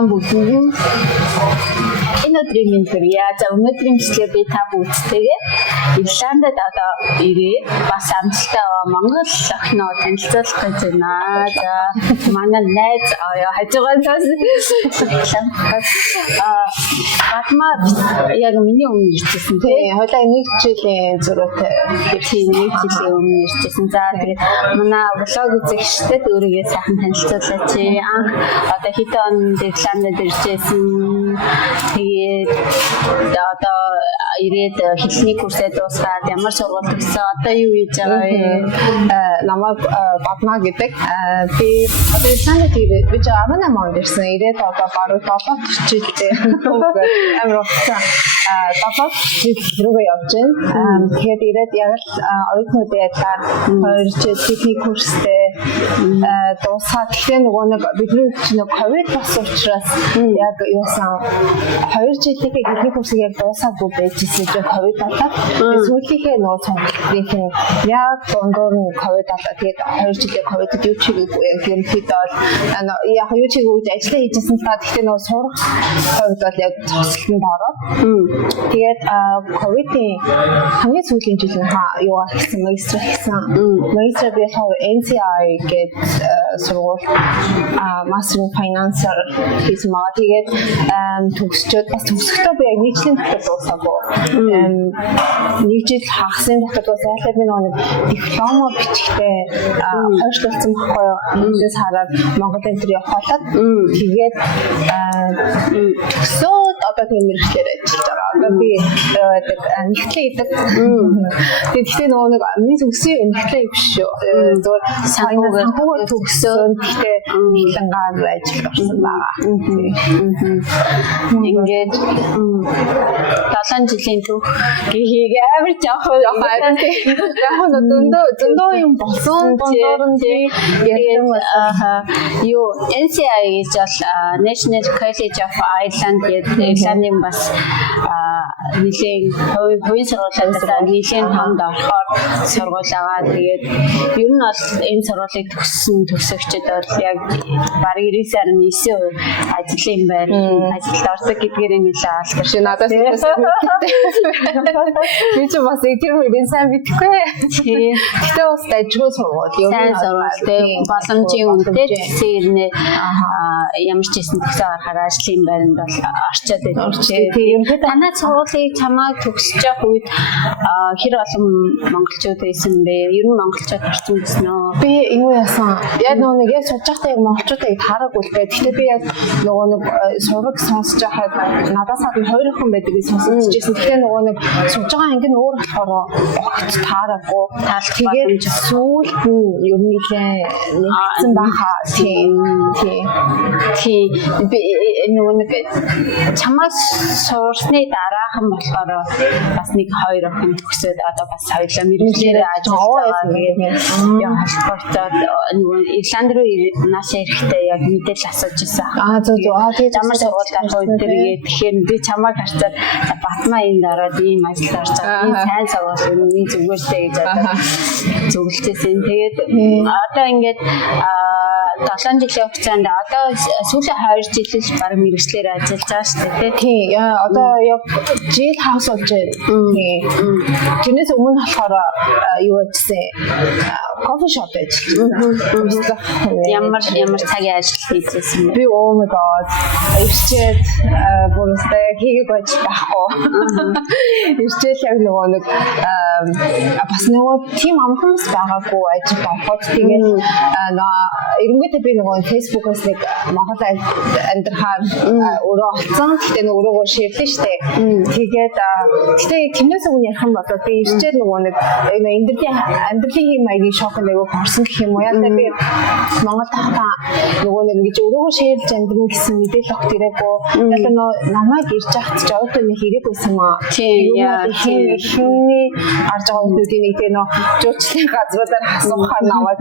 Ам бүгд энэ өдрийн мэндгэрье. За өнөөдрийн бичлэгээ би та бүгдтэйгээ Ирландд одоо ирээ бас амжилттай Монгол охиноо танилцуулах гэж байна. За манай найз хажуугаас Батма яг миний өмнө ирчихсэн тий. Хойлоо нэг жилийн зураатай нэг жилийн өмнө ирчихсэн. За тэгээд манай блог үзэгчдэд өөрийгөө сайхан танилцуулаач. Анх одоо хэдэн онд Ирландд иржсэн. Тэгээд одоо ирээд хэлний курсээ дуусгаад ямар сургууль төгссөн одоо юу хийж байгаа вэ? Намайг Батма гэдэг. Би одоо Ирландд ирээд би 18 онд ирсэн. Ирээд одоо баруун 7 жилдээ амар уцаа 7 жил рүүгээ явж байна. Тэгээд ирээд яг л оюутнуудын ядлаар 2 жил техник курстэй дуусгаад тэгэхээр нөгөө нэг бидний чинь ковид бас учраас яг юусан 2 жилийн техник курсыг яг дуусаагүй байжсэн чинь ковид болоод сүүлийнхээ нөгөө сонголтыг яг дундуур нь ковид болоод тэгээд 2 жилийн ковидд юу чигээгүй яг ерөнхийдөө яг юу чигээ гэж ажиллаа хийжсэн та гэхдээ нөгөө сурах хувьд бол яг цослолтод ороод тэгээд ковидын хамгийн сүүлийн жилийн юу гэсэн магистр хийсэн. Магистр би NCI гэдэг сургууль Master in Finance хийсэн маа. Тэгээд төгсчөөд бас төгсөхдөө би яг нийтлийн дотор дуусаагүй. Нэг жил хагасны дотор дуусаад би нэг диплома бичгтээ хойшлуулсан байхгүй юу? Энэс хараад Монгол энтер явхалаад тэгээд төгсөөд одоо тийм мэрэгчлэр ажиллаж байгаа. Одоо би нэгтлээ гэдэг. Тэгэхдээ нөгөө нэг миний төгссөн нэгтлээ биш шүү. Зүгээр санхүүгээр төгссөн. Гэхдээ нийлэнгаар ажиллаж орсон байгаа. Ингээд 7 жилийн түүх гээгийг амар жоох яг зөндөө юм болсон. Юу NCI гэж бол National College of Ireland гэдэг Ирландын бас нэлийн хувийн сургуулиудаа нэлийн томд орохоор сургууль байгаа. Тэгээд ер нь бол энэ сургуулийг төгссөн төгсөгчид бол яг бараг 99% ажлын байр ажилд ордог гэдгээр нэлээд алдар шиг надад би ч бас тэр үеийн сайн битгэхгүй. Гэтэ бас дайггүй сургууль юм. Сайн сургууль тийм боломжийн үнэтэй зэрнээ ямар ч хэсэн төгсөө гарахаар ажлын байранд бол орчоод байдаг. Тийм танай сургуулийг чамайг төгсөж явах үед хэр олон монголчууд байсан бэ? Ер нь монголчууд орсон гэсэн үү? Би юу яасан? Яг нэг яг судж байхдаа яг монголчуудыг таараагүй л дээ. Гэхдээ би яг нөгөө нэг сураг сонсож байхад надаас гадна 2 хүн байдаг гэж сонсож байсан. Тэгэхээр нөгөө нэг судж байгаа анги нь өөр болохоор огт таараагүй. Тэгээд сүүлд нь ер нь нэгсэн баха. Тийм. Би нөгөө нэг чамаас суурсны дараахан болохоор бас нэг 2 охин төгсөөд одоо бас соёлоо мэрэгчлэрээ ажиллаж байгаа. Тэгээд яа холбоотой нөгөө Ирланд руу наашаа ирэхдээ яг мэдээлэл асууж ирсэн. Зөв. Тэгээд ямар сургууль гарах үед тэргээд тэгэхээр би чамайг харцаад Батма энд ороод ийм ажилд орж байгаа. Энэ сайн сургууль үнэн зүгээртэй гэж одоо зөвлөжсэн. Тэгээд одоо ингээд 7 жилийн хугацаанд одоо сүүлийн 2 жилээс баг мэрэгчлэр ажиллаж байгаа шүү дээ. Тийм. Одоо яг жил хагас болж байна. Тэрнээс өмнө болохоор юу гэсэн кофе шоп ажилласан. Ямар цагийн ажил хийжсэн бэ? Би oh my god. Ирчээд бүрстэй хийгээг байж байхгүй. Ирчээд яг нөгөө нэг бас нөгөө тим амхамс байгаагүй ажил болоод тэгээд эргэнгээтэй би нөгөө Facebook-аас нэг Монгол амьдрахаар өөрөө олцсон. Гэтэ нөгөө өөрөөгөө ширлээ штэ. Тэгээд гэтэ тэрнээс өмнө ярих юм бол би ирчээд нөгөө нэг амьдралын хэм маягийн шокнд айгүй хорсон гэх юм уу. Яг би Монгол тахтаа нөгөө нэг ингэж өөрөөгөө ширлж амьдрын гэсэн мэдээлэл өгт ирээгүй. Яг намайг ирж яхад ч ойртой нэг хэрэг байсан юм аа. Хинний арж байгаа хүмүүсийн нэг тийм жуулчлалын газруудаар асуухаар намайг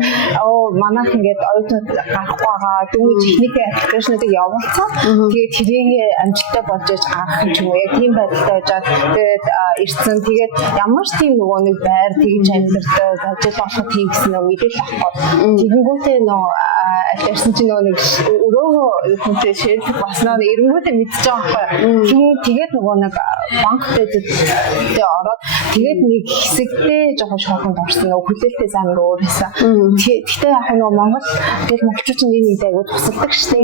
манайх ингээд ойртод гарахгүй байгаа дөнгөж техникийн аппликейшнуудыг явуулсан. Тэгээд тэрийг амжилттай болж иж гаргах юм уу. Яг тийм байдалтай байжгаад тэгээд ирсэн. Тэгээд ямар ч тийм нөгөө нэг байр тэгж амьдралтай ажил болох тийм гэсэн нэг мэдээлэл авахгүй. Тэгэнгүүтээ тэрсэн чинь нэг өрөөгөө хүнтэй шийдэх бас нэг эренгүүтээ мэдчихэж байгаа байхгүй. Тэгээд нөгөө нэг банктэй ороод тэгээд нэг хэсэгтээ жоохон шоуконд орсон. Нөгөө хүлээлттэй зам руу өөр хийсэн. Гэхдээ яг нөгөө Монгол тэгээд монголчууд нэг нэг айгуу тусалдаг штеп.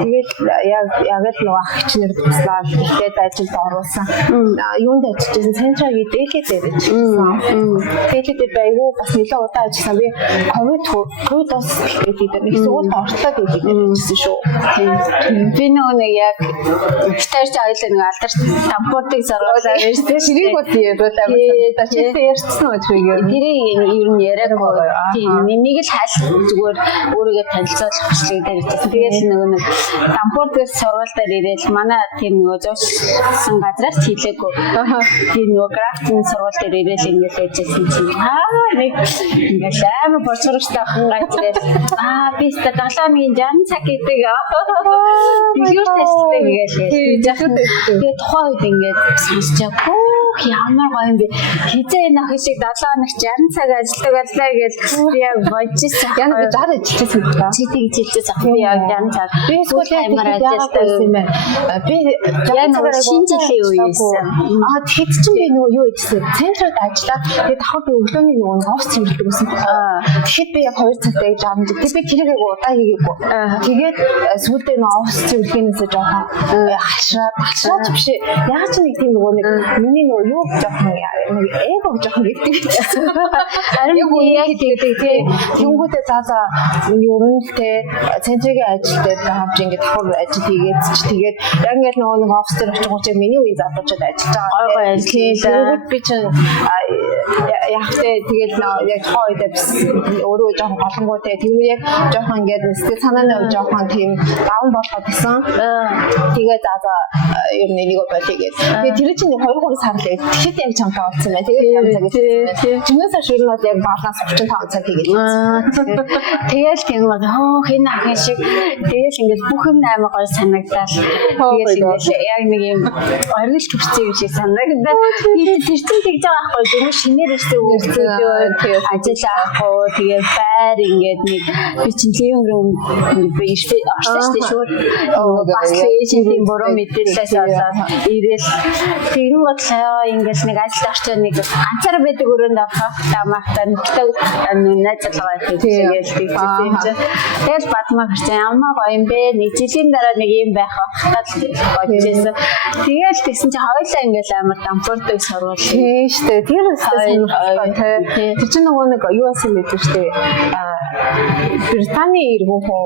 Тэгээд яг л нөгөө ах хичнэр туслаад тэгээд ажилд оруулсан. Юунд ажиллажсэн Централын дээлээ дээр ажилласан. Дээлээ дээр айгуу бас нэлээд удаа ажилласан. Би ковид бас гэдэг их сургуульд ортлоо гэдэг хэлсэн шүү. Би нөгөө нэг яг гитарч аялал нэг алдарч тампортыг зориулаад байж тээ ширийг бол ярьдаг. Чи ярьсан уу тэрийг? Тэрийг ер нь яриаггүй. Тийм нэг л хайл зүгээр өөрийгөө танилцуулах хүслийг тавьчихсан. Тэгээд нөгөө нэг тампортээс сургуульдаар ирээд манай тийм нөгөө зурсан газраас хийлээгүй. Тийм нөгөө графтын сургуульдаар ирээд ингэж ажилласан чинь нэг ингээл амар борцгорчтой охин гайтай. Би өстө 7-ны жан цаг гэдэг. Бигүүр тесттэй гээл. Тэгээд тухайн үед ингээд сонсчихгүй. Ямар гоё юм бэ? Хизээ нөх шиг 7 хоног 60 цаг ажиллаа гэж яг бодчихсан. Яг би зар ажилласан гэдэг. Чи тэгж хэлчихсэн. Би яг 60 цаг. Би скул аймаар ажилласан юм байна. Би яг нэг шинэ жилийн үеэсэн. Тэгэхэд чинь би нөгөө юу хийсэн? Центрад ажиллаад тэгээд давхар би өглөөний нөгөө офс цэвэрлдэг гэсэн. Тэгэхэд би яг 2 цагтай гэж аамд. Тэгээд би тэрийг удаа хийгээгүй. Тэгээд сүүлдээ нөгөө офс цэвэрлэхээс жоохон хашраад биш. Яг ч нэг тийм нөгөө нэг миний нөгөө юу жоохон нэг эго жоохон гэдэг. Харин яг тэгээд тэнгүүтээ заазаа ерөнхийдөө центрийн ажил дээр хамж ингээд давхар ажил хийгээд ч тэгээд яг ингээд нөгөө нэг офс дээр очихгоо чи миний үе залуучууд ажиллаж байгаа. Гой ажиллаа. Би чинь яахтай тэгээд яг хойд өөрөө жоохон голонгойтэй тэр яг жоохон ингээд сэтгэл санааны жоохон тийм даун болгоод исэн. Тэгээд заазаа ер нь энийг болигээд. Тэгээд тэр чинь 2-3 сар л тэгэхэд яг чамтай олцсон байна. Тэгээд 5 цаг гэсэн. Чинээс шүүн бол яг баланс 35 цаг хийгээд. Тэгэл тийм бол хин ахын шиг тэгэл ингээд бүх юм аймаг гоё санагдал. Тэгэл яг нэг юм оргил төвчтэй юм шиг санагдал. Тэр чинь тэгж байгаа байхгүй зөвхөн шинээр өстэй үйлчлээ ажил аахгүй тэгээ байр ингээд нэг би чинь living room би орсон шүү дээ. Бас тийм бороо мэдээлэлээс олоод ирээл тэгэн бодлоо ингээд нэг ажилд орчоо нэг ганцаараа байдаг өрөөнд авах таамагтаа нэгтэй найзлгаа хийгээл тэгсэн юм чинь тэгэл бадмаа гарч ямар гоё юм бэ нэг жилийн дараа нэг юм байх тал бодчихсон. Тэгэл тэгсэн чинь хоёлаа ингээд амар дампуурдаг сурвал тийм шүү дээ. Тэр өстэй тэр чинь нөгөө нэг US мэдээ шүү дээ. Британий иргэн хүн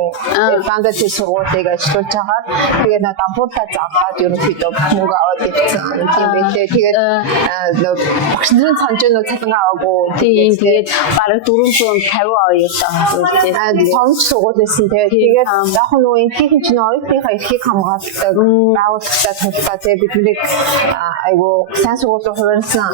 Ирландд тэр сургуулийг ажиллаж байгаа. Тэгээд дампууртаа зааваад ерөнхийдөө мөнгө аваад ирсэн юм байлээ. Тэгээд багш нарын санжаанууд цалингаа аваагүй. Тэгээд бараг 450 оёо сонч сургуулисэн. Тэгээд яг нөгөө инхийн чинь оюутныхаа эрхийг хамгаалдаг байгууллагатай тулдаа тэгээд бидний айгуу сайн сургуулиуд хуваарсан.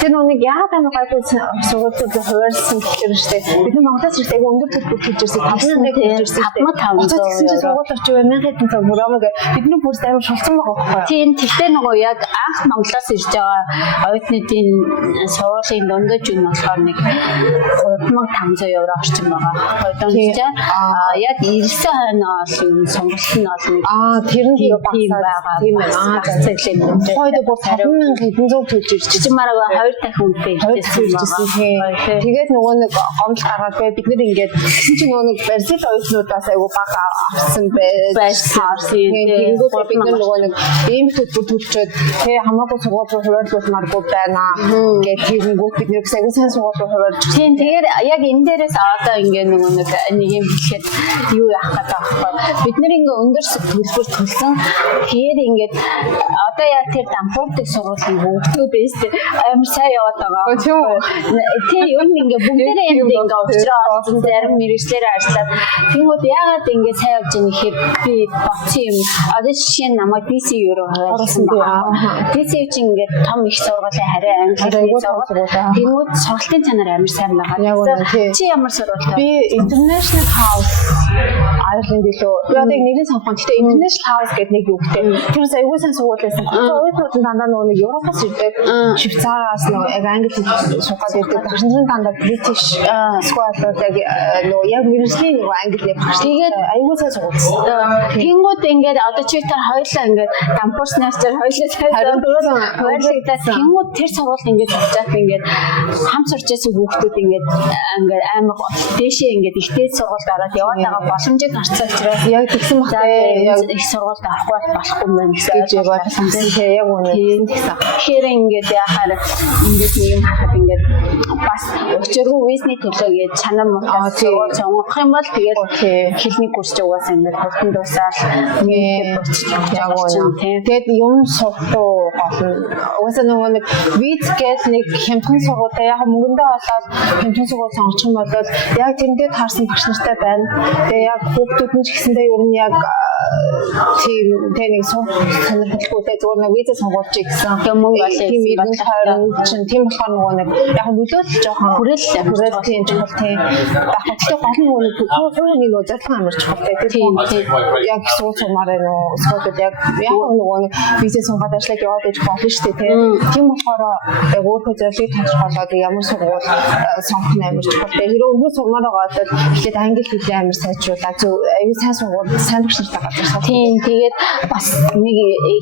Тэр нүг яагаад амар гайгүй сургуулиуд хуваарсан гэхээр штэ бид Монголоос ирдэг өндөр төлбөр төлж ирсэн 500 төлж ирсэн 5500 гэсэн чинь сургууль очив 1000 хэдэн цаг мөрөөмөг бидний бүрс амар шулцсан байгаа байхгүй. Тийм тэгтээ нөгөө яг анх Монголоос ирж байгаа оюутнуудын сургуулийн дундаж нь болохоор нэг 3500 евро орчим байгаа. Хоёрдонд яг ирсэн хойно олон сонголт нь олон. Тэр нь тийм байгаа. Тийм байна. Цаглын хэмжээ. Хойд бүр 5000 хэдэн зур төлж ирж чимээрээ 2 дахин үнэтэй ирсэн. Тэгээд нөгөө нэг гомдол гаргаад бид нэр ингээд гэсэн чинь нөгөө нэг Бразил оюутнуудаас айгу бага авсан байсан. Тэгэнгүүт бид нөгөө нэг ийм төлбөр төлчөөд тэгээ хамаагүй сургууль руу хуваарлуулж маргуу байна. Тэгэнгүүт бид нэр айгу сайн сургууль руу хуваарлж. Тийм тэгээд яг энэ дээрээс одоо ингээд нөгөө нэг юм хэлэхэд юу яах гэдэг аахгүй. Бид нэр ингээд өндөр төлбөр төлсөн. Тэгээд ингээд одоо яг тэр дампуурдаг сургуулийн бүгдөө бэстэй амар сайн яваад байгаа. Тэр юу ингээ бүгдээрээ юм ингээ уучраад зарим мэрэгчлэр ажиллаад тэгмүүд яагаад ингээ сайн явж байгаа нэхэд би боцсон юм. Одоо жишээ нь намайг BCU руу харуулсан байна. BCU чинь ингээ том их сургуулийн харин англи сургууль. Тэгмүүд сургалтын чанар амар сайн байгаа. Чи ямар сургуультай? Би International House Ireland илүү. Би одоо нэрийн сонгоно. Гэтэ International House гэдэг нэг юу гэдэг. Тэр аюул сайн сургууль байсан. Оюутнууд дандаа нөгөө Европоос ирдэг. Швейцараас нөгөө яг англи сургууль ирдэг. Багшин дандаа British school-ууд нөгөө яг мэржлийн нөгөө англи багш. Тэгээд аюул сайн сургууль. Тэнгууд ингээд одоо чи тэр хоёулаа ингээд кампус наастер хоёулаа цаашаа хоёулаа тэнгууд тэр сургууль ингээд явчихад ингээд хамт сурч байсан хүүхдүүд ингээд амар дэшээ ингээд ихтэй сургуульд ороод яваад байгаа боломжийг харцсан учраас яг тэгсэн багтаа яг их сургуульд авахгүй болохгүй юм байна гэж бодсон тийм яг үнэ тэгсэн. Тэгэхээр ингээд яхаар ингээд нэг юм хахад ингээд бас өчигөө визний төлөө гээд чанар муутай сургууль сонгох юм бол тэгээд хэлний курс угаасаа ингээд хурдан дуусаад тэгээд юм сурахгүй гол нь угаасаа нөгөө нэг виз гэж нэг хямдхан сургууль яг мөнгөндөө болоод хямдхан сургууль сонгох юм бол яг тэндээ таарсан багш нартай байна. Тэгээд яг хүүхдүүд нь ч гэсэндээ ер нь яг тийм тэнийг сонирхолтой зүгээр нэг виз сонгуулж гэсэн юм мөнгө олсон чинь тийм болохоор нөгөө нэг яг нөлөөлөл жоохон хүрээлэл тийм чухал тийм яг гэхдээ гол нь нөгөө нэг зодлон амар чухалтай тийм яг суусмаар нөө скотод яг нөгөө нэг виз сонгаад ажиллаж яваад иж болно шүү дээ тийм болохоор яг өөрөө зорилгыг тодорхойлоод ямар сургууль сонгох нь амар чухалтай. Хэрэв өнгө сурмаар байгаа бол ихлээр англи хэлээ амар сайжруулаад зөв аюул сайн сургууль сайн багш нартай газар. Тийм тэгээд бас нэг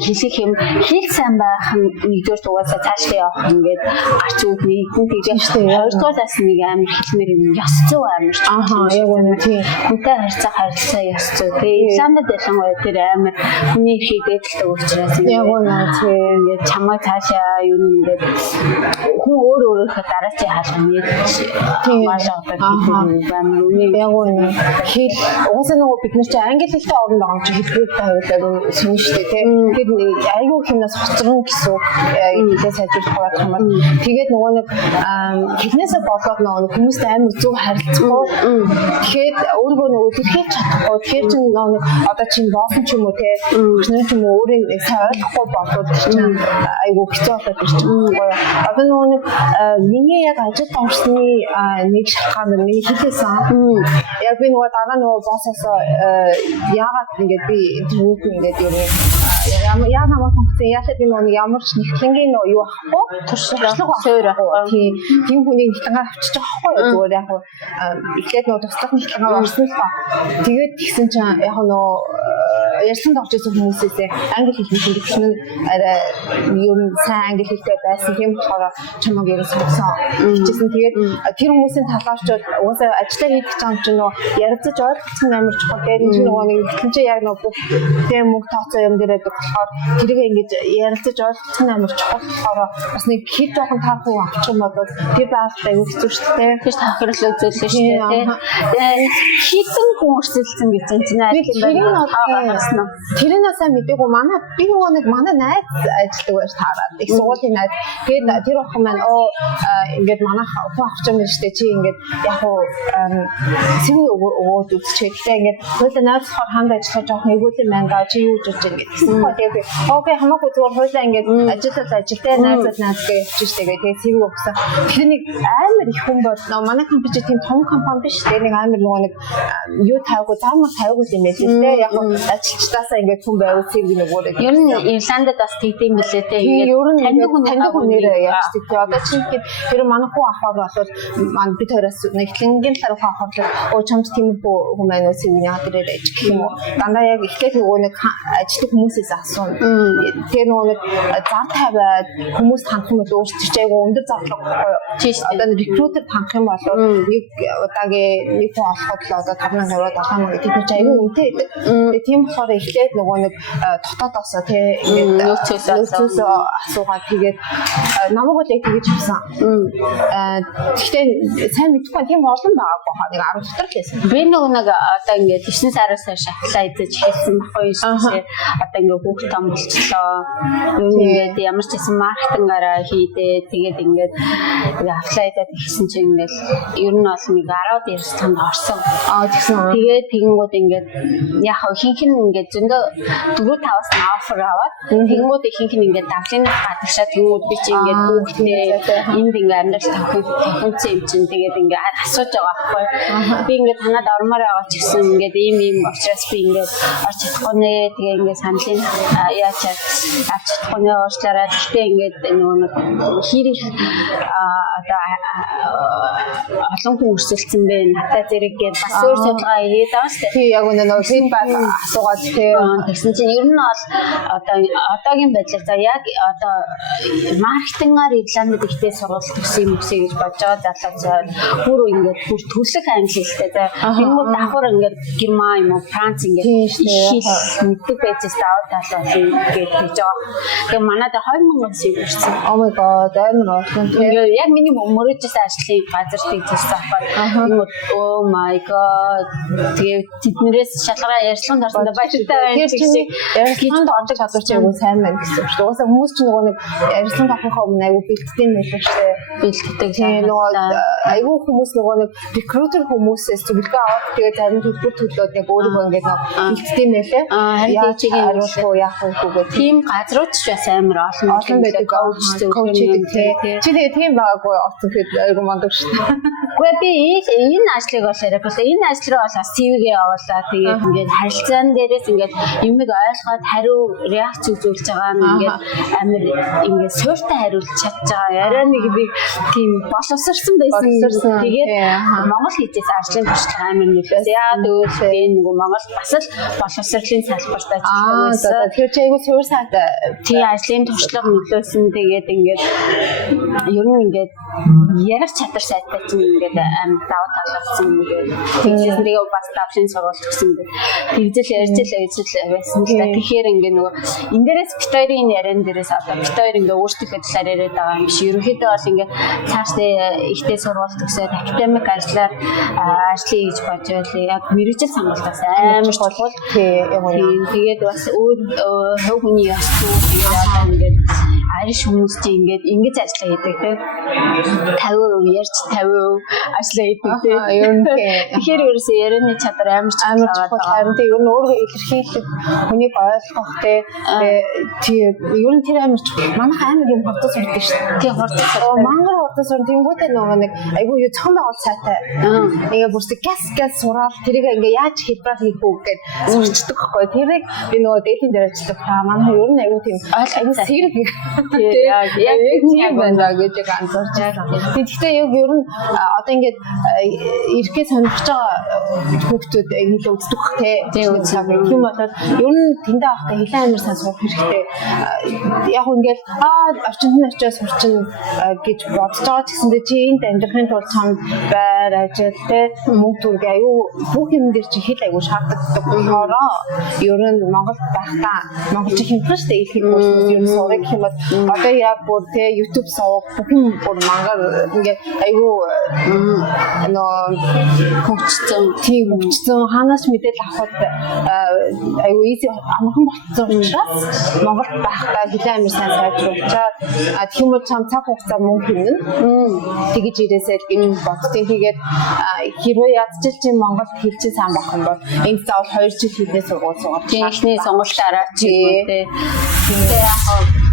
хэлэх юм хэл сайн байх нь нэгдүгээр угаасаа цаашдаа явах ингээд гарч үүдний тэгж штэ. Хоёрдугаараас нэг амар хэлмээр юм ёс зүй амар. Яг үнэ тийм. Хүнтэй харилцаа ёс зүй. Тэгээд Ирландд ялангуяа тэр амар хүний хийдэлтэй учраас яг үнэ тийм ингээд чамаа цаашаа юу ингээд хүн өөрөөхөө дараачийн хаалга мэдчих. Тийм маш одоо байна. Үнийг яг үнэ хэл угаасаа нөгөө бид нар чи англи хэлтэй орон байгаа юм чи хэлбэртэй хавьлаа сонь штэ тийм. Тэгэхээр айгүй хэмнээс хоцрон гэсэн хэлээ сайжруулах байх юм бол тэгээд нөгөө нэг хэлнээсээ болоод нөгөө хүмүүстэй амар зөв харилцахгүй. Тэгэхээр өөрийгөө нөгөө илэрхийлж чадахгүй. Тэгэхээр чи нөгөө одоо чи боосон ч юм уу тийм өчнөр ч юм уу өөрийг сайн ойлгохгүй болоод чинь айгүй хэцүү болоод ирчихсэн. Одоо нөгөө нэг миний яг ажил амжсны нэг шалтгаан нь миний хэлээсэн. Яг би нөгөө дараа нөгөө боссоос яагаад ингэж би интернет ингэж юм яа намайг функцэн яасаа би нөгөө ямар ч нэгтлэнгийн нөгөө юу авахгүй туршлага авахгүй тийм хүний нэгтлэнгээр авчиж байгаа байхгүй зүгээр яг эхлээд нөгөө туслах нэгтлэнгээр орсон л ба. Тэгээд тэгсэн чинь яг нөгөө ярьсан дорж ирсэн хүмүүсээс англи хэлний төвчн нь арай юу сайн англи хэлтэй байсан тийм болохоор чамаг ерөөс сонсон хичээсэн. Тэгээд тэр хүмүүсийн талаарч угаасаа ажиллаа хийх гэж чинь нөгөө ярилцаж ойлгоцсон амар чухал. Тэгээд энэ нөгөө нэг хэлж яг нөгөө бүх тийм мөнгө тооцоо юм дээрээ болохоор тэрийг ингэж ярилцаж ойлгоцсон амар чухал болохоор бас нэг хэл жоохон таарах авчих юм бол тэр байгалтай юу хэцүү шүү дээ. Тэр тохирлоо үзүүлсэн шүү дээ. Хитэн хүн өрсөлдсөн гэж чинь аа тэрийг сайн мэдээгүй манай би нөгөө нэг манай найз ажилладаг байж таараад их сургуулийн найз тэгээд тэр охин маань ингээд манай хөө авч юм шүү дээ чи ингээд яг уу сэв өгөөд үзчихээ гэхдээ ингээд хөөдөө найзлахаар хамт ажиллах жоох нэгүүлэн мянга чи юу гэж ингээд гэсэн хөө тэгээд окей хамаагүй зүгээр хөөдөө ингээд ажиллаад ажилтай найзууд гэж явчих штэ тэгээд сэв өгсөн тэр нэг амар их хүн бол манай компани тийм том компани биш тэгээд нэг амар нөгөө нэг юу таагүй заамар таагүй юм байл л дээ яг ажилчдаасаа ингээд хүн байвал сэв нэг өөрөө ер нь Ирландд бас тэгдэм билээ те ингээд ер нь таньдаг хүнээр явчихдаг те одоо чи ихэд тэр манай хүү ахвар болоод манай бид хоёроос нэгтлэнгийн талаар хахарлаа чамд тийм хүн байна уу сэвний хадрээд аж гэх юм уу дандаа яг эхлээд нөгөө нэг ажилтг хүмүүсээс асууна тэр нөгөө нэг зар тавиад хүмүүст хандах юм бол өөрсдөө айгу өндөр зарлага байхгүй тийш одоо рекрутер хандах юм бол нэг удаагийн нэг хүн олоход л одоо 5,000 евро 7,000 гэдэг чинь айгу үнэтэй байдаг тэгээ тийм болохоор эхлээд нөгөө нэг дотоодоос тий ингээд нөөцөөс асуугаад тэгээд намайг л яг тэгэж хэлсэн. Гэхдээ сайн мэдхгүй тийм олон байгаагүй хаа нэг 10 дотор л байсан. Би нэг одоо ингээд 9 сараас хойш аплай хийж хэлсэн байхгүй шээ. Одоо ингээд бүх том болчлоо. Ингээд ямар ч гэсэн маркетингаараа хийдээ тэгээд ингээд аплай хийгээд хэлсэн чинь ингээд ер нь бол нэг 10 дээрс танд орсон. Тэгсэн. Тэгээд тэгэнгүүт ингээд яг хинхэн ингээд зөндөө 4-5-аас offer аваад тэгмүүд ихэнх нь ингээд давлын гадагшаа тэгмүүд би чи ингээд хүүхдээ энд ингээд амьдрал тохиолдсон юм чинь тэгээд ингээд асууж байгаа байхгүй. Би ингээд танад ормоор байгаа ч гэсэн ингээд ийм учраас би ингээд орч чадахгүй нэ тэгээ ингээд саналын яаж чадахгүй нэ уучлаарай. Гэхдээ ингээд нөгөө нэг хэрэг одоо олон хүн өрсөлдсөн бэ надад зэрэг гээд бас өөр судалгаа хийгээд байгаа шүү дээ. Тий яг нөгөө feedback асуугаад тэгсэн чинь ер нь бол одоогийн байдлаар за яг одоо маркетингаар рекламад ихтэй сургалт өгсөн юм үсэ гэж бодож байгаа залуучууд бүр ингээд бүр төлөв англи хэлтэй за тэгмүүд давхар ингээд Герман юм уу Франц ингээд хэл мэддэг байжээс даваад талаа гэж хэлж байгаа. Тэгээ манайд 2000 ус ирсэн. Oh my god амар олон тэгээ яг миний мөрөжсэн ажлын газар тэгжсэн аахгүй. Oh my god тэгээ тэднэрээс шалгараа ярьслан дарсандаа баяртай байна гэсэн. Ярьсланд онцлог чадвар чи айгүй сайн байна гэсэн. Угаасаа хүмүүс ч нөгөө нэг ярьслан авахынхаа өмнө айгүй бэлтгэдэг юм байлаа шүү дээ. Бэлтгэдэг. Тэгээ нөгөө айгүй хүмүүс нөгөө нэг recruiter хүмүүсээс зөвлөгөө аваад тэгээ зарим төлбөр төлөөд яг өөрийгөө ингээд бэлтгэдэг юм байлаа. Харин чигийн хариулах яах вэ гэх тийм газрууд ч бас амар олон байдаг коуч тий. Чи тэгээ тийм байгаагүй оцоход айгүй мундаг шүү дээ. Гэхдээ би энэ ажлыг бол яриаг бол энэ ажил руу бол бас CV-гээ явуулаад тэгээд ингээд харилцаан дээрээс ингээд юмыг ойлгоод хариу реакц үзүүлж байгаа нь ингээд амар ингээд сууртай хариулж чадж байгаа. Яриа нэг би тийм боловсрсан байсан. Тэгээд Монгол хэлээс ажлын туршлага амар нөлөөсөн. Яа тэгвэл би нөгөө Монгол бас л боловсролын салбарт ажилладаг байсан. Тэгэхээр чи айгүй суур сайтай тий ажлын туршлага нөлөөсөн. Тэгээд ингээд ер нь ингээд ярих чадвар сайтай чинь ингээд амар даваа талгасан ингээд тэгээд бас давшин сургалт гэсэн ингээд тэгжэл ярьж л байсан л да. Тэгэхээр ингээд нөгөө энэ дээрээс битэрийн яриан дээрээс одоо битэр ингээд өөрсдийнхөө талаар яриад байгаа юм биш. Ерөнхийдөө бол ингээд цаашдаа ихтэй сургалт өгсөд академик ажлаар ажиллая гэж бодож байлаа. Яг мэрэгжил сонголтоос амар чухал. Тэгээд бас өөр хөв хүний яс тэгээд ингээд ариш хүмүүс чинь ингээд ингэж ажиллаа хийдэг тийм 50% ярьж 50% ажиллаа хийдэг тийм ер нь тэгэхээр ерөөсөө ярианы чадвар амар чухал. Харин тийм ер нь өөрөө илэрхийлэх хүнийг ойлгох тийм ер нь тэр амар чухал. Манайх амар юм хурдас сурдаг шүү дээ. Тийм хурдас. Мангар хурдас сурдаг. Тэнгүүтээ нөгөө нэг айгүй юу цохон байгуул сайтай. Тэгээ бүрсэг газ сураал тэрийг ингээ яаж хэлбэр хийх үү гэд сурчдаг байхгүй. Тэрийг би нөгөө дэйтинг дээр ажилладаг. Манайх ер нь айгүй тийм айгүй сэрэг яг тийм байна гэж анзаарч байна. Тэгэхдээ яг ер нь одоо ингээд ирэхээ сонирхож байгаа хүүхдүүд нэлээд үздэг бах тийм болоод ер нь тэндээ авахтай хэлэн амир сайн сурах хэрэгтэй. Яг ингээд орчинд нь очиж сурчин гэж бодож байгаа ч гэсэндээ чи энд амьдрахын тулд чамд байр ажил мөнгө төгрөг аюу бүх юм дээр чи хэл аюу шаарддаг болохоор ер нь Монгол байхдаа монголч хэмжих штэ их хүмүүс ер нь сурах юм бол одоо яг бүр YouTube суух бүх юм бүр мангар ингээд аюу хөгжсөн ханаас мэдээлэл авахд аюу easy амархан болцсон учраас Монгол байхдаа хэлэн амир сайн сайжруулчаад тэгэх юм бол чам цаг хугацаа мөнгө хэмнэн тэгэж ирээсэй гэж боддгийн. Тэгээд хэрвээ ядчил чи Монгол хэлчих сайн байх юм бол энэ заавал 2 жил хэлнээ сургууль суугаад ихний сонголтаараа чи тэгээд яг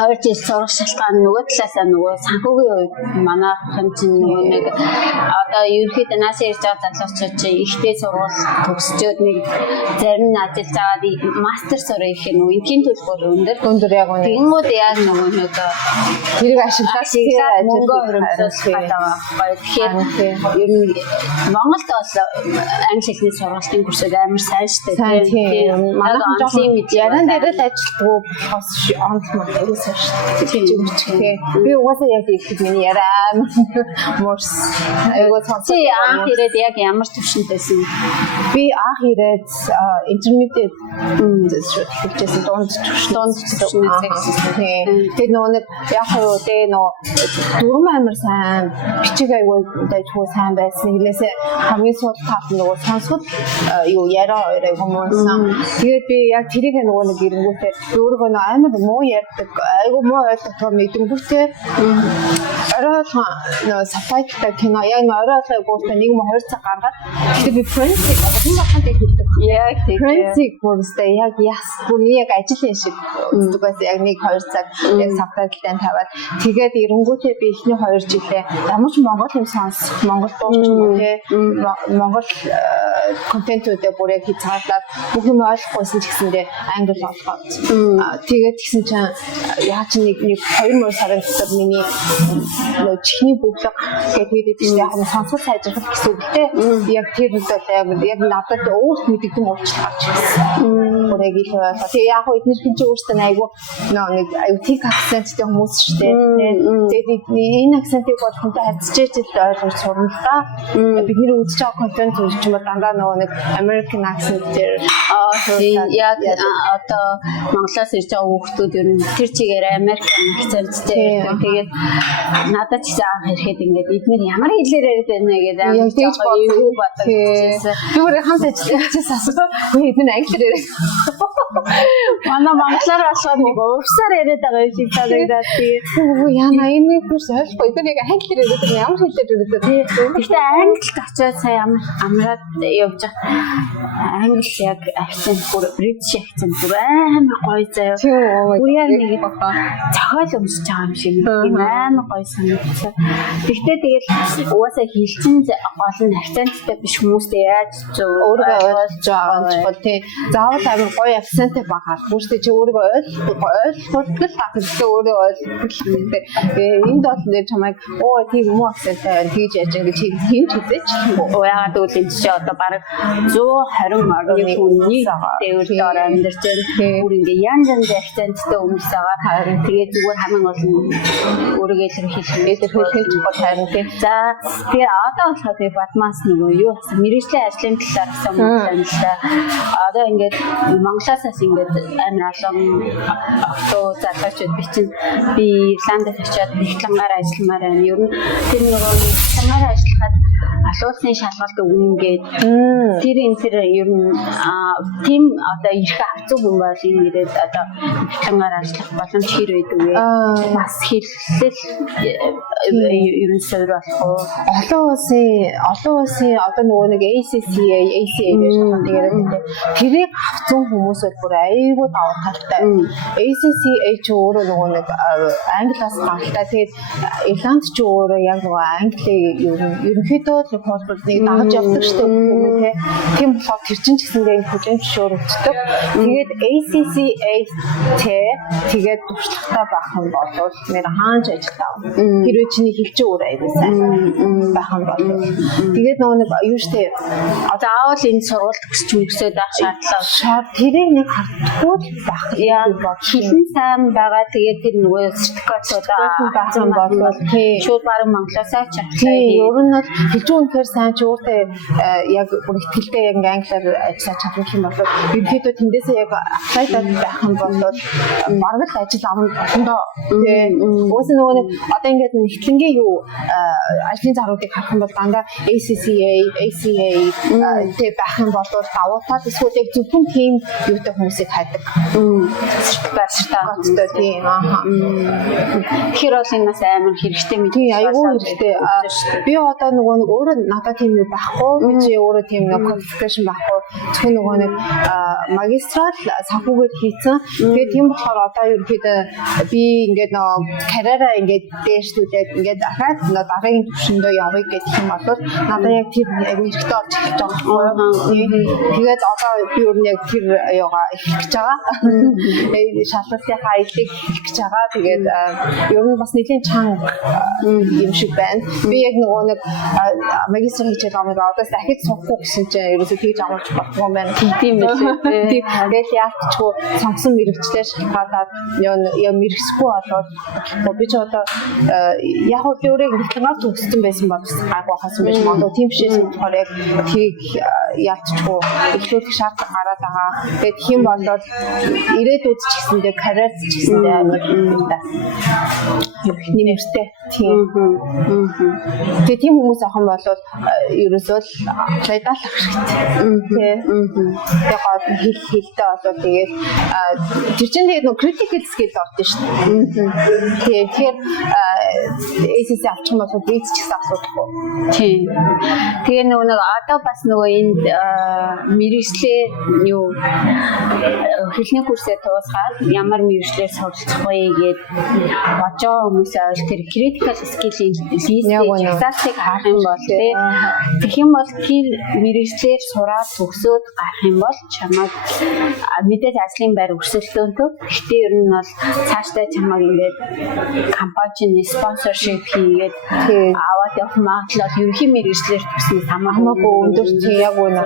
2 жил сурах шалтгаан нөгөө талаасаа нөгөө санхүүгийн үед манай хэмжин нэг одоо ерөнхийдөө наасаа ирж байгаа залуучууд чи ихтэй сургууль төгсчөөд нэг зарим нь ажил заагаад мастер сурах гэх юм уу эдгийн төлбөр өндөр яг үнэ тэгэнгүүт яг нөгөө нэг тэрийг ашиглаад мөнгө хөрөмсөх байгаа байхгүй. Тэгэхээр ер нь Монголд бол англи хэлний сургуулийн курсууд амар сайн шүү дээ. Тийм манай онлайн яран дээр л ажилтгуу бас онлайн би угаасаа яг их миний яраа морс айгуу цац анх ирээд яг ямар төвшөнд байсан би анх ирээд интермедиэт хэлчихсэн дунд төвшөнд тэгээд нөгөө нэг яг юу дээ нөгөө дөрөв амар сайн бичиг айгуу дайгуу сайн байсан хэлээсээ хамгийн сул тав нөгөө сонсоход юу яраа айгуу муусан тэгээд би яг тэрийг нөгөө нэг ирэнгүүтээ өөргөө амар муу ярьдаг айгу муу ойлгохтой мэдэнгүүтээ оройхон сабтайтлтай кино яг оройхон гуйтай нэг юм 2 цаг гаргаад тэгээд би Friends-ийг одоо бахад хэлдэг. Яг тийм. Friends-ийг бүрстэй яг бүр яг ажлын шиг үздэг байсан. Яг 1-2 цаг яг сабтайтлтай тавиад тэгээд эренгүүтээ би эхний 2 жилээ ямар ч монгол юм сонсох, монгол дууч юм уу те монгол контентуудаа бүр яг хязгаарлаад бүх юм ойлгохгүйсэн ч гэсэндээ англи олгоод тэгээд тэгсэн чинь яа чи нэг 2 сарын дотор миний чихний бүглэг гэдэг тийм яг нь сонсох сайжрах гэсэн үгтэй яг тэр үедээ яг надад өөрт мэддэг уучлал гарч ирсэн. Бүр яг их байлаа. Тэгээ яг эдгээр чинь өөртөө айгу нэг аюутик акценттэй хүмүүс шүү дээ. Тэгээд энэ акцентыг бодоход харьцаж ижил ойлгож сурна л да. Бидний үзэж байгаа контент үзэж юм дандаа нэг American accent дээр яг одоо Монголоос ирж байгаа хүүхдүүд ер нь тэр чигээр American accentтэй тэгээд надад ч заах хэрхэд ингээд эдгээр ямар хэлээр яриад байна гэдэг амар тэгж бодсон. Би бүр хамт ажиллаж асуу. Үгүй эдгээр англиар яриад. Манай монголоор болохоор нэг уусаар яриад байгаа юм шиг санагдаад тэгээд үгүй яна энэ бүрс ойлгохгүй. Эдгээр яг англиар яриад байна. Ямар хэлээр яриад байна. Гэхдээ англид очиод сая амраад явж байгаа. Англи яг акцент бүр British акцент бүр амар гоё заяа. Бүр яг нэг цохол өмсөж байгаа юм шиг юм амар гоё санагдсан. Гэхдээ тэгэл угаасаа хэлчин гол нь акценттэй биш хүмүүстэй яаж өөрийгөө ойлгож байгаа юм чухал тий. Заавал амар гоё акценттэй багаар. Үүштэй чи өөрийгөө ойлгох хэрэгтэй өөрөө ойлгох хэрэгтэй. Энд бол нэр чамайг тийм юм уу акценттэй байна хийж яаж ингэж хийж үзээч. Яагаад гэвэл энэ чи одоо бараг 120 орны хүний дэвлээр амьдарч байгаа. Бүр ингээ янз акценттэй хүмүүс байгаа. Тэгээд зүгээр хамгийн гол нь өөрийгөө илэрхийлж гол харин тийм. За тэгээ одоо болохоор би Батмаас нэг юу гэсэн мэргэжлийн ажлын талаар гэсэн юм байна л да. Одоо ингээд Монголоосаас ингээд амар олон автоо залуучууд би Ирландд очиод дипломаар ажилламаар байна. Ер нь тэр нөгөө дипломаар ажиллахад алуулсны шалгалт өгнөгээд тэр ер нь тийм одоо их авцуу хүн бол ингэдээд одоо дипломаар ажиллах боломж хэр байдаг вэ? Бас хэллэл ер нь суур болох уу? Олон улсын одоо нөгөө нэг ACCA гэж шалгалт тэрийг авцсан хүмүүс бол бүр айгүй давуу талтай. ACCA ч өөрөө нөгөө нэг англиас гаралтай. Тэгээд Ирланд ч өөрөө яг нөгөө англи ерөнхийдөө хөлбөрний дагаж явдаг шүү дээ. Тийм болохоор тэр чинь ч гэсэндээ энэ хүлэмж шуурддаг. Тэгээд ACCA тэгээд туршлагатай байх юм бол нэр хаанч ажиллаа. Хэрвээ чиний хэлж өөр айгүй сайн байх юм бол тэгээд нөгөө нэг юу штэ одоо аавал энэ сургуульд өсөж байх шаардлага тэрийг нэг хардггүй байх. Яг хэлэн сайн байгаа тэгээд тэр нөгөө сертификатуудаа баасан бол шууд бараг Монголоос авч авчихлаа. Ер нь бол хэлж үнэхээр сайн ч өөртөө яг бүр ихтгэлтэй яг англиар ажиллаж чадах юм бол ерөнхийдөө тэндээсээ яг аплайдад байх юм бол бараг л ажил авах болондоо уус нөгөө нэг одоо ингээд нэгтлэнгийн юу ажлын заруудыг харах юм бол дандаа ACCA, ACA тэг байх юм бол давуу тал эсвэл яг зөвхөн тийм юутай хүмүүсийг хайдаг. Сертификаттай тийм тэгэхээр бол энэ бас амар хэрэгтэй мэт. Тийм айгүй хэрэгтэй. Би одоо нөгөө нэг өөрөө надад тийм юу байхгүй. Би чи өөрөө тийм нэг qualification байхгүй. Зөвхөн нөгөө нэг магистрал санхүүгээр хийсэн. Тэгээд тийм болохоор одоо ерөнхийдөө би ингээд нөгөө карьераа ингээд дээшлүүлээд ингээд дахиад дараагийн түвшиндөө явъя гэх юм бол надад яг тийм айгүй хэрэгтэй болж эхэлж байгаа. Тэгээд одоо би өөр яг тэр ягаа эхлэх гэж байгаа. Шалгалтын хайлтыг эхлэх гэж байгаа. Тэгээд ер нь бас нэлийн чанга юм шиг байна. Би яг нөгөө нэг магистр хийчихэл байгаа одоо дахиж сурахгүй гэсэн чинь ерөөсөө тэгж амарч болохгүй юм байна. Тийм үү. Тэгээд яалтчгүй сонгосон мэрэгчлээ шалгаад яа мэрэгсгүй болоод би ч одоо яг өөрийг дипломаар төгссөн байсан бол агуу хасан байж магадгүй тийм бишээс болохоор яг тийг ялцчихгүй эхлүүлэх шаардлага гараад байгаа. Тэгээд хэм болоод ирээдүйд ч гэсэндээ карьер ч гэсэндээ амар нэмэртэй. Тэгээд тийм хүмүүс ахын болоод ерөөсөө лайдаалах хэрэгтэй. Тэгээд гол хэлтэй болоод тэгээд тэр чинь тэгээд нөө critical skill ордон шүү дээ. Тэгэхээр ACC авчих юм бол бийц ч гэсэн асуудахгүй. Тийм. Тэгээ нөгөө одоо бас нөгөө энд мэргэжлээ юу хэлний курсээ дуусгаад ямар мэргэжлээр суралцах вэ гэж бодож хүмүүс авал тэр critical skill-ийн листийг харах юм бол тэгэх юм бол тэр мэргэжлээр сураад төгсөөд гарах юм бол чамайг мэдээж ажлын байр өрсөлдөөнтэй. Гэхдээ ер нь бол цаашдаа чамайг ингээд компани спонсоршип хийгээд аваад явах магадлал ерөнхий мэргэжлэр төснөс хамаагүй өндөр яг үнэ.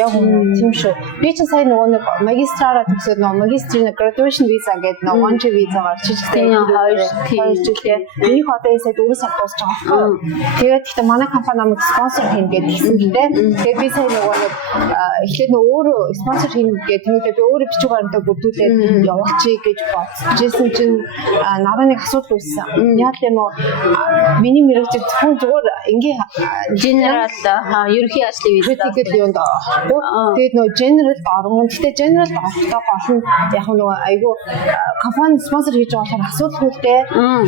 Яг тийм шүү. Би ч сая нөгөө нэг магистраараа төгсөөд нөгөө магистрийн graduation visa гэдэг нөгөө one year visa-гаар чижигтэй 2 жилдээ миний хотод сая 4 сар дуусч байгаа. Тэгээд гэхдээ манай компани намайг спонсор хийн гэдгийгсэн гэдэг. Тэгээд би сая нөгөө нэг эхлээд нөгөө өөрөө спонсор хийн гэдэг би өөрөө бичиг баримтаа бүрдүүлээд явуулчих гэж бодчихсон чинь надад нэг асуудал үүссэн. Яг л нөгөө миний мэрэгчд зүгээр ингээ general ерөнхий ажлын виза тэгээд юунд тэгээд нөгөө general орон. Гэхдээ general орохдоо гол нь яг нөгөө айгүй компани спонсор хийж байгаа болохоор асуудал хүлдээ.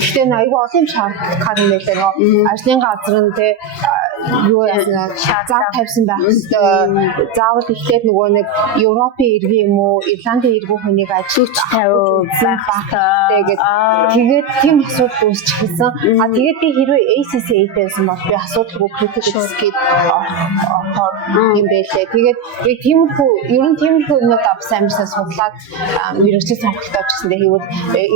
Гэхдээ айгүй олон юм шаардлагатай юм байлаа нөгөө ажлын газар нь те юу яасан зав тавьсан байх хэрэгтэй. Заавал эхлээд нөгөө нэг Европын иргэн юм уу, Ирландын иргэн хүнийг ажиллаж тавьсан байх хэрэгтэй. Тэгээд тийм асуудал үүсчихсэн. Тэгээд би хэрвээ ACC-тэй байсан бол би асуудалгүй critical skill орохоор юм байлээ. Тэгээд яг тиймэрхүү ер нь тиймэрхүү юмнууд авсан амжилтаа судлаад мэргэжлийн сонголтоо гэсэн хийвэл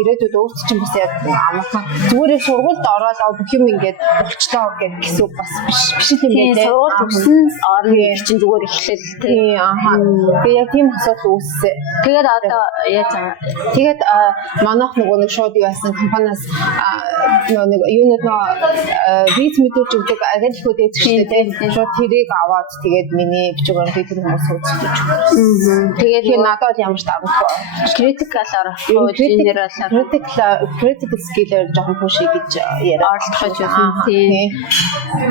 ирээдүйд өөрт чинь бас яг амархан зүгээр сургуульд ороод бүх юм ингээд болчлоо гэсэн бас биш юм байлээ. Сургууль төгсөн орны чинь зүгээр эхлэл тий. Тэгээд яг тийм асуудал үүссэн. Тэгээд одоо яаж тэгээд манайх нөгөө нэг шууд юу байсан компаниас нөгөө нэг юунууд виз мэдүүлж өгдөг агентлагууд эзэгчтэй тий. Шууд тэрийг аваад тэгээд миний бичиг баримт дээр хүмүүс үзүүлж өгсөн. Тэгээд тэр надад ямар ч дагуулгүй. Critical орох critical skill-ээр жоохон push гэж яриад оролцож байсан тийм.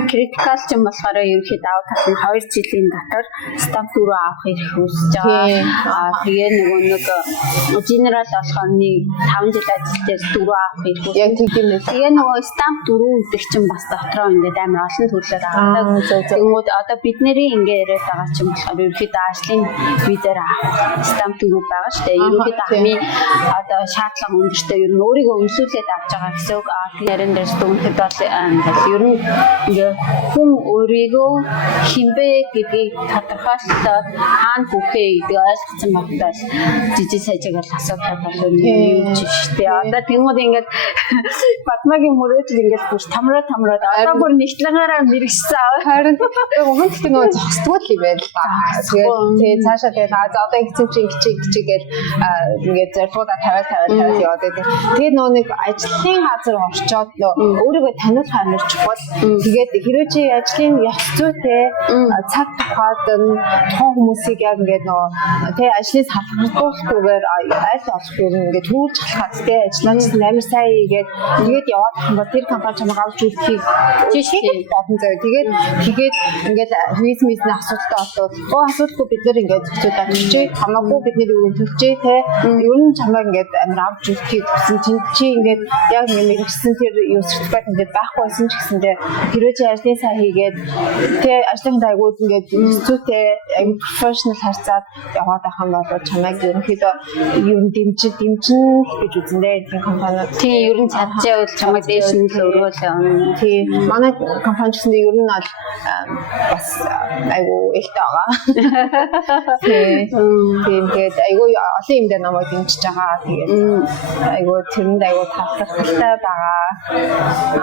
Critical ч юм болохоор ерөнхий давуу тал нь 2 жилийн дотор stamp 4 авах эрх үүсэж байгаа. Тэгээ нөгөө нэг general болохоор 5 жил ажилтнаас 4 авах эрх үүсэж. Яг тийм ээ. Тэгээ нөгөө stamp 4 гэдэг чинь бас дотроо ингээд амар олон төрлөөр авдаг. Тэгмүүд одоо бидний ингээ яриад байгаа ч юм болохоор ерөнхийдөө ажлын визээр stamp 4 байгаа шүү дээ. Ерөнхийдөө хамгийн одоо шаардлага өндөртэй ер нь өөрийгөө өмсүүлээд авч байгаа гэсэн үг. Яран дээр дүнхэд бол ер нь ингээ хүн өөрийгөө хинбэ гэдгийг тодорхойлоод хаана бүхээ гэдгийг ойлгосон багтаа жижиг сажигаар асуудал болов юм шүү дээ. Одоо тэгмүүд ингээд Батмагийн мөрөөдөл ингээд бүр тамраад одоо бүр нэгтлэгээрээ мэрэгчсэн аваа. Харин өгөндөө нөгөө зогсдгоо л юм байл л та. Тэгээд цаашаа тэгээд одоо ингэсэн чинь гिचгээд ингээд зорилгоудаа тавиад яваад байдаг. Тэгээд нөгөө нэг ажлын газар орчоод өөрийгөө таниулах амар чухал. Тэгээд хэрвээ чи ажлын ёс зүйтэй цаг тухайд тухайн хүмүүсийг яг ингээд нөгөө тэг ажлын салбартуулахгүйгээр аль болох ингээд төрүүлж халахад тэг ажиллаач амар сайн хийгээд тэгээд яваад хамбаа тэр компани чамайг авч үлдэхийг жишээ бодсон заяа. Тэгээд ингээд визний асуудалтай болоод асуудалгүй бид нэр ингээд зөвхөн авчиж хамаагүй бидний юу төлчээ те ер нь чамайг ингээд амар авч үлдэхийг хүсэн чи ингээд яг нэг мэрэгсэн тэр юу сертификат ингээд байхгүйсэн ч гэсэндээ хэрвээ чи ажлын сайн хийгээд те ажлын дайгууд ингээд зүйтэй профешнл харьцаад яваад байх юм бол чамайг ерөнхийдөө ер нь дэмжин гэж үзэндээ тийм компаниуд тийм ер нь чадчихвал чамайг дээш нь л өргөөлөө. Тийм манай компани гэсэндээ ер нь бол бас айгу ихтэй байгаа. Тийм тэгээд айгу олон юм дээр намайг дэмжиж байгаа. Тэгээд айгу тэрэнд айгу талархалтай байгаа.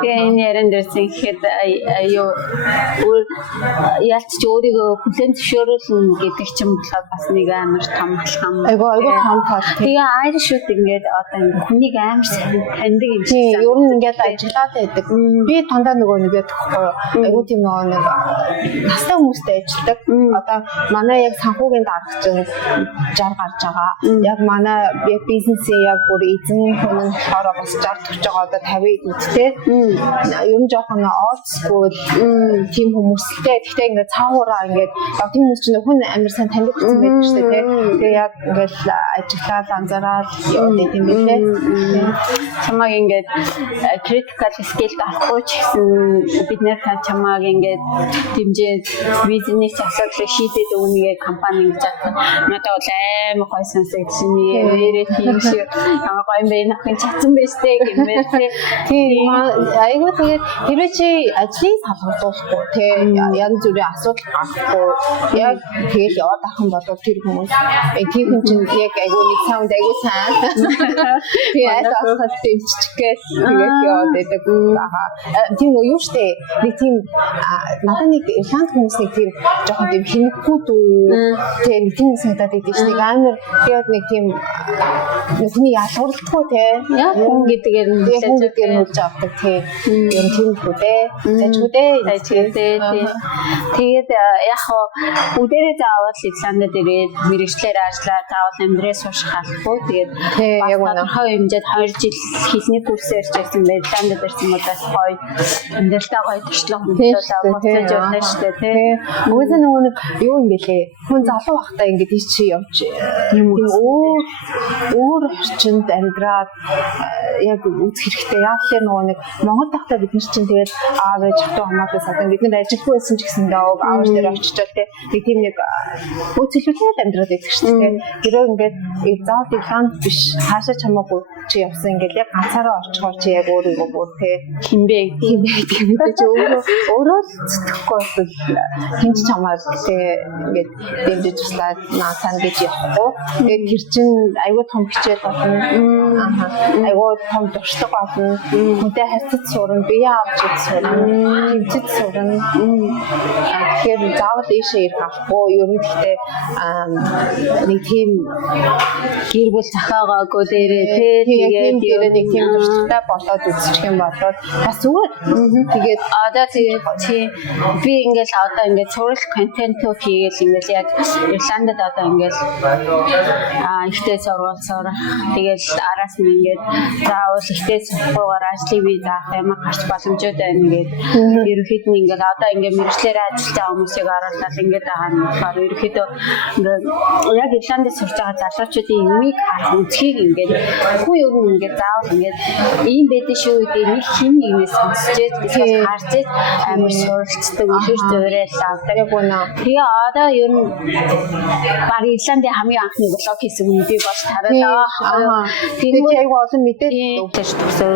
Тэгээ энэ яран дээр зинхэд юу ялч өөрийгөө хүлэн зөвшөөрөл зориулна гэдэг ч юм болохоор бас нэг амар том алхам. Айгуу том тал. Тэгээ Irish-үүд ингээд одоо хүнийг амар сайн таньдаг юм шиг. Тийм, ер нь ингээд ажиллаад байдаг. Би дандаа нөгөө нэгээд айгуу тийм нөгөө нэг настай хүмүүстэй ажилладаг. Одоо манай яг санхүүгийн дарагч 60 гарч байгаа. Яг манай яг бизнесийн яг бүр эзэн хүн нь болохоор бас 60 40 байгаа одоо 50 үдтэй. Ер нь жоохон old school тийм хүмүүстэй. Гэхдээ ингээд цаагаараа ингээд тийм хүмүүс чинь хүн амар сайн таньдаг гэсэн байдаг шүү дээ. Тэгээ яг ингээд ажиллаад анзаараад яваад юм билээ. Чамаг ингээд critical skill авахгүй ч гэсэн бид нэр чамаг ингээд дэмжиж бизнес асуудлыг шийдээд өгнө компани гэж бодсон. Надад бол амар гоё сонсогдсон. Нэрээ тийм шиг ямар гоё юм бэ? Нахын чадсан байж тээ гэмээр тийм айгуу тэгээд хэрвээ чи ажлыг салгуулахгүй тий янз бүрийн асуудал гарахгүй яг тэгэл яваад авах юм бол тэр хүмүүс тийм хүн чинь яг айгуу нэг саунд айгуу сайн тий айгуу авах тэмччихгээл тэгээд яваад байдаг байгаа. Тийм юу штэ нэг тийм надад нэг Ирланд хүмүүсийн тийм жоохон тийм хинэггүй дүү тий нэг тийм санагдаад идэв штэ амар тэгээд нэг тийм хүний ялгарлахгүй тий хүн гэдгээр нь хэлж авдаг тий юм тийм үү дээ тэгээд яг бүгдээрээ заавал Ирландд ирээд мэргэжлэр ажиллаа заавал амьдрээ сууших албагүй тэгээд яг үнэ хэмжээд 2 жил хэлний курсээр ч гэсэн Ирландд ирсэн удаас гоё амьдралтай гоё туршлага хөтлөлөө болцож явна шүү дээ тий. Үгүй нөгөө нэг юу юм бэлээ хүн залуу байхдаа ингэж чи явж юм өөр орчинд амьдраад яг үзэх хэрэгтэй. Яг л нөгөө нэг Монгол байхдаа бид нар чинь тэгээд аав ээж хатуу хамаатаас одоо бид нар ажилгүй байсан ч гэсэн аав дээр очичоод тий тийм нэг өцөлөлтэй амьдраад байдаг шүү дээ. Тэрөө ингээд заавал Ирланд биш хаашаа чамаагүй чи явсан ингээд яг ганцаараа орчгоор чи яг өөрийгөө бүр тий хинбэ гэдэг чи өөрөө сэтгэхгүй бол хинч чамаа тий ингээд дэмжиж туслаад наасан гэж явахгүй. Тэгээд тэр чинь айгүй том хичээл болно. Айгүй том туршлага болно. Хүнтэй харьцаж сурна, бие авч сурна, тэмцэж сурна. Тэгэхээр заавал ийшээ ирэх авахгүй. Ер нь гэхдээ нэг тийм гэр бүл захаагаагүй дээрээ тэгээд нэг тийм туршлагатай болоод үзчих юм бол бас зүгээр. Тэгээд одоо тэгээд би ингээл одоо ингээд сурал контентөө хийгээл ингээл яг Ирландд одоо ингээл ихтэй сурвал сурах тэгээд араас нь ингээд заавал ихтэй сурахгүйгээр ажлыг бий заах юм гарч боломжтой байна ингээд ерөнхийд нь ингээд одоо ингээд мэргэжлэр ажиллаж байгаа хүмүүсийг оруулаад ингээд байгаа нь болохоор ерөнхийдөө ингээд яг Ирландд сурч байгаа залуучуудын юмыг харах үзхийг ингээд хүү юм ингээд заавал ингээд ийм байдаг шүү гэдэг нэг хин нэгнээс сонсчээд тэгээд харж амар суралцдаг үлэр зөөрэл авдаг яг үнэ. Тэгээ одоо ер нь баг Ирландын хамгийн анхны блог хийсэн хүн би болж тараад тэгээд айгүй олон мэдээлэл өгдөж төгсөө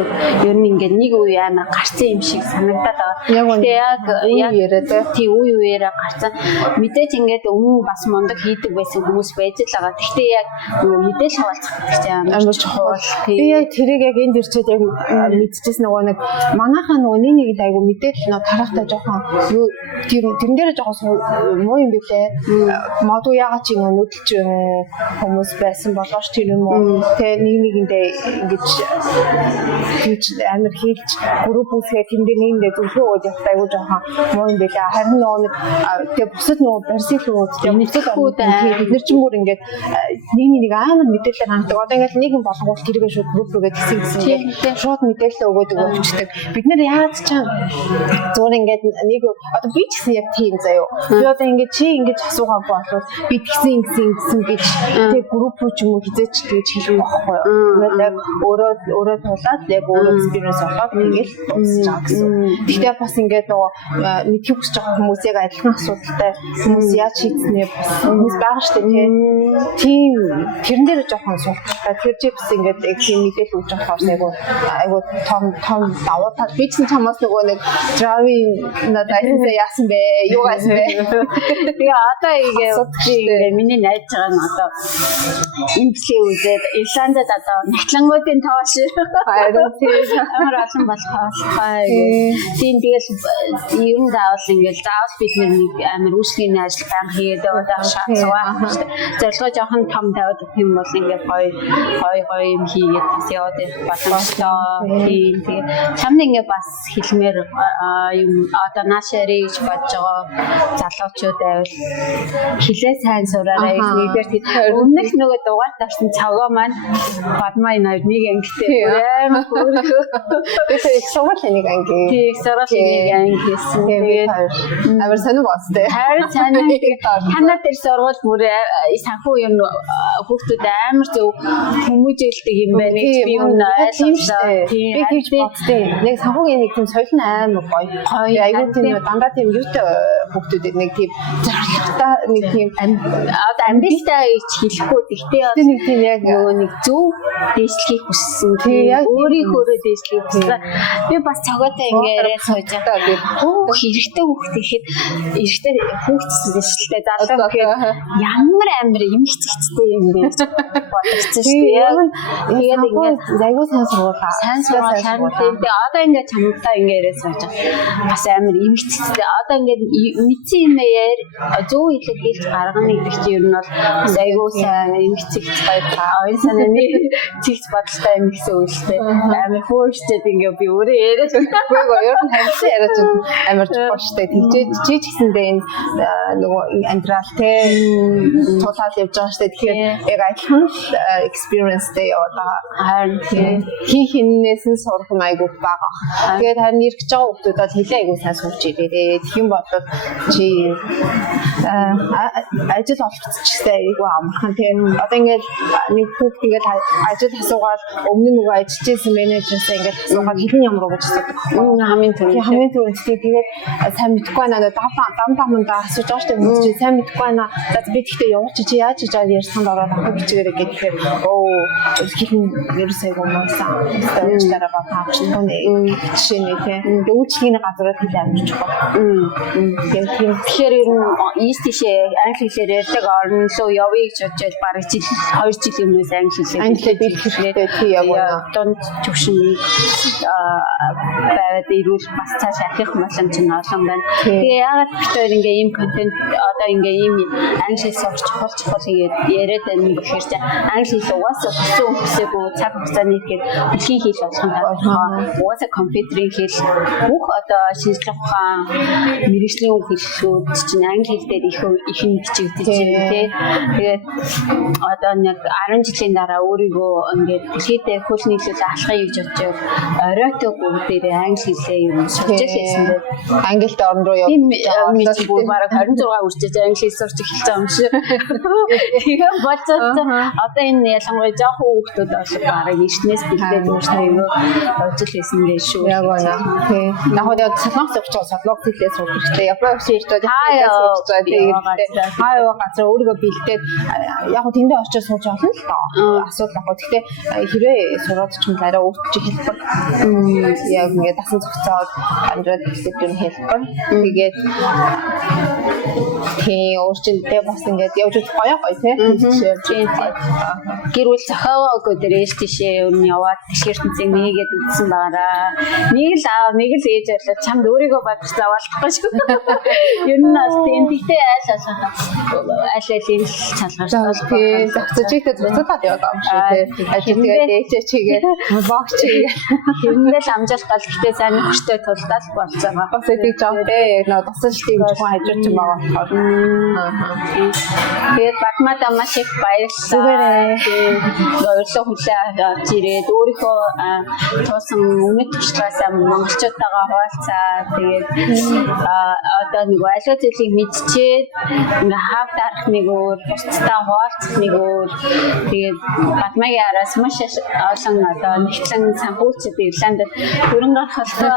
ер нь ингээд нэг үе амар гарцсан юм шиг санагдаад байгаа. Тэгээ яг яриад тий үеэрээ гарцсан мэдээж ингээд өмнө бас мундаг хийдэг байсан хүмүүс байж л байгаа. Гэхдээ яг мэдээлэл хаваалцах гэдэг чинь амар чухал. Би яг тэрийг яг энд ирчээд яг мэдчихсэн нөгөө нэг манайхаа нөгөө нэг айгүй мэдээлэл нөө тарахтай жоохон юу тэрэн дээр жоохон муу юм билээ. Модуу ягаад ч ингэ нүдэлж хүмүүс байсан болооч тэр юм уу. Тэгээ нэгэндээ ингэж амар хийлж групп үсгээ тэндээ нэгэндээ зөвлөгөө өгöd явах айгүй жоохон муу юм билээ. Харин нөгөө тэгээ бусад нөгөө барьсийлүүд мэдээлэлүүд бид нар ч юм бүр ингээд нэг амар мэдээлэл ханддаг. Одоо ингээд нэг юм болгоул тэргээ шууд групп руугээ тэгсэн шууд мэдээлэл өгöd өгчдөг. Бид нар яаж ч зур ингээд нэг одоо би ч гэсэн яг тийм заяо. Би одоо ингээд чи ингэж асуугаагүй болов би тэгсэн гэж тэг групп ч юм уу хизээч тэгж хэлэх байхгүй юу. Ингээд яг өөрөө тулаад яг өөрөө экспириенс олоод тэгэл дуусч байгаа гэсэн. Гэхдээ бас ингээд нөгөө мэдхийг хүсэж байгаа хүмүүс яг адилхан асуудалтай хүмүүс яаж шийдснээ бас хүмүүс байгаа шүү дээ тийм тэрэн дээр жоохон суулттай. Тэр чипс ингээд тийм мэдээлэл өгч болохоор айгу том давуу тал. Би ч чамаас нөгөө нэг driving надад яасан бэ? Юу яасан бэ? Тэгээ одоо ингээ миний найз байгаа нь одоо имплээ үзээд Ирландад одоо нахлангуудын тоош харин тийм амар олон болохоо. Тийм тэгэл ер нь заавал ингээл заавал бид нэг амар үйлчлэгийн ажил банк хийгээд байгаа шаардлагатай шүү дээ. Зорилгоо жоохон том тавиад гэх юм бол ингээд гоё юм хийгээд бас яваад боломжтой. Тийм тэгээд чамд ингээд бас хэлмээр юм одоо наашари гэж бодож байгаа залуучууд байвал хэлээ сайн сураарай гэж нэгдэр тийм өмнөх нөгөө дугаарт орсон цавгаа маань бадмай нэг ангитэй амар хөөрхөө. Тэгэхээр их сургуулийн нэг анги. Тийм сургуулийн нэг анги хийсэн. Тэгээд амар сонир бастай. Харин санаа танаа дээр сургууль бүр санхүү юм хүүхдүүд амар зөв хүмүүжүүлдэг юм байна гэж би өмнө ойлгосон. Би тэгж бодсон. Нэг санхүүгийн нэг тийм соёл нь амар гоё. Аюу тийм дандаа тийм юутай хүүхдүүд нэг тийм зоригтой нэг тийм амбицтай гэж хэлэхгүй. Гэхдээ нэг тийм яг нөгөө нэг зөв дээшлэхийг хүссэн. Өөрийнхөө дээшлэхийг хүссэн. Би бас цогоотой ингээ яриад сууж байгаа. Хэрэгтэй хүүхд ихэд эрэгтэй хүүхдсэн дээшлэлтэй залуу гэхээр ямар амар эмгцэгцтэй юм бэ гэж бодчихсон шүү дээ. Тэгээд ингээд аюу сайн сургуулаа. Сайн сургуулаа. Тэгээд одоо ингээд чамтай ингээ яриад сууж байгаа. Бас амар эмгцэгцтэй. Одоо ингээд мэдсэн юм яар зөв хэлээд гаргана гэдэг чинь ер нь бол аюу сайн эмгцэгц байлаа. Оюун санааны цэгц бодолтой юм гэсэн үг шүү дээ. Амар хөөрчтэй ингээ би өөрөө яриад үгүй ер нь хамсан яриад амар чухалтай. Тэгжээ чи ч гэсэндээ энэ нөгөө амьдрал те тулаал явж байгаа шүү дээ. Тэгэхээр яг адилхан experience-тэй яваад байгаа. Харин хинээс нь сурах юм айгуу байгаа. Тэгээд харин ирэх гэж байгаа хүмүүс бол хэлээ айгуу сайн сурч ирээрээ. Тэгэх юм бол чи ажил олгоцчихсан айгуу амархан тийм. Одоо ингээд нэг хүүхд ингээд ажил асуугаад өмнө нөгөө ажиллаж байсан менежерээс ингээд асуугаад хэлэн ямар уу гэж асуудаг. Хамгийн түрүүнд тэгээд сайн мэдгүй байна. Дам асууж байгаа шүү дээ. Чи сайн мэдгүй байна. За би тэгтээ явууч чи яаж хийж байгаа ярьсанд ороод авах бичгээрээ гэхээр хэлэн ерөөсөө гомсон. Өөрчлөлтөөр баахч нэг жишээ нэг тийм үйлчлэгийн газрууд хэлээ амарч байгаа. Тэгэхээр ер нь ийс тийшээ англи хэлээр ярьдаг орн руу явъя гэж бодож бараг жил 2 жилийн өмнөөс англи хэлээ бэлтгэх хэрэгтэй тийм яг үнэ. Дунд төвшин байвал ирүүл бас цааш ахих боломж нь олон байна. Тэгээ яагаад битээр ингээ ийм контент одоо ингээ ийм англи хэл сурч чухал хийгээд яриад байна гэхээр чи англи хэл угаасаа хүссэн хүсээгүй цаг хугацааны ихэд дэлхийн хэл болох нь угаасаа компьютерийн хэл бүх одоо шинжлэх ухаан мэргэжлийн хэллүүд чинь англи хэл дээр их бичигдэж байна тий. Тэгээд одоо нэг 10 жилийн дараа өөрийгөө ингээд дэлхийдээ хөл нийлүүлээ алхахыг гэж бодож оройтой бүгдээрээ англи хэлээ юм сурч байсан дээр англид орн руу явж бүр бараг 26 үржиж англи хэл сурч эхэлж байгаа юм шиг. Тэгээ бодсон одоо энэ ялангуяа жоохон хүүхдүүд бас бараг эртнээс бэлдээд өөрсдөө ажил хийсэн дээ шүү. Яг байна. Тий. Яг солонгос явж байгаа солонгос хэлээ сурах хэрэгтэй. Японы хэлтэй сурч байгаа. Тэгээд хаяа газар өөрийгөө бэлдээд яг тэндээ очиж сууж болно л доо. Асуудал ахгүй. Гэхдээ хэрвээ сураад ч юм арай өөрчлөж хэлбэр яг ингээд дасан зохицоод амьдраад хэлэх юм хэлбэр. Тэгээд тий өөрчлөлтөө бас ингээд явж гоё тий. Гэр бүл зохиогоо дээрээс тийшээ өмнө яваад тишгэртэнцэн нэгээд үтсэн байгаараа. Нэг л ээж байлаа чамд өөрийгөө бодох заваалахгүй шүү. Ер нь бас тийм тэгтээ аль-аль чалгаж тий зохицчихтэй зохицоод яваад байгаа юм шүү тий. Ажиглаад ээжээ чигээд богч чигээд хэрнээл амжилт гал гэхдээ сайн хүчтэй тулдал болцоо. Бас тэгж жоо тий яг нөө тасалж тийм жоохон хажууч юм байгаа болохоор. Тэгээд Батмада маш их баярлалаа. Өөрсдөө хүлээ авч ирээд өөрийнхөө туусан өмнөд туршлагаасаа монголчуудтайгаа хуваалцаа. Тэгээд одоо нэг аливаа зүйлийг мэдчихээд ингээ хав дарах нэг өөр, бусдаа хуваалцах нэг өөр. Тэгээд Батмагийн араас маш олон одоо нэгтлэн санхүүчид Ирландд хөрөнгө оруулалт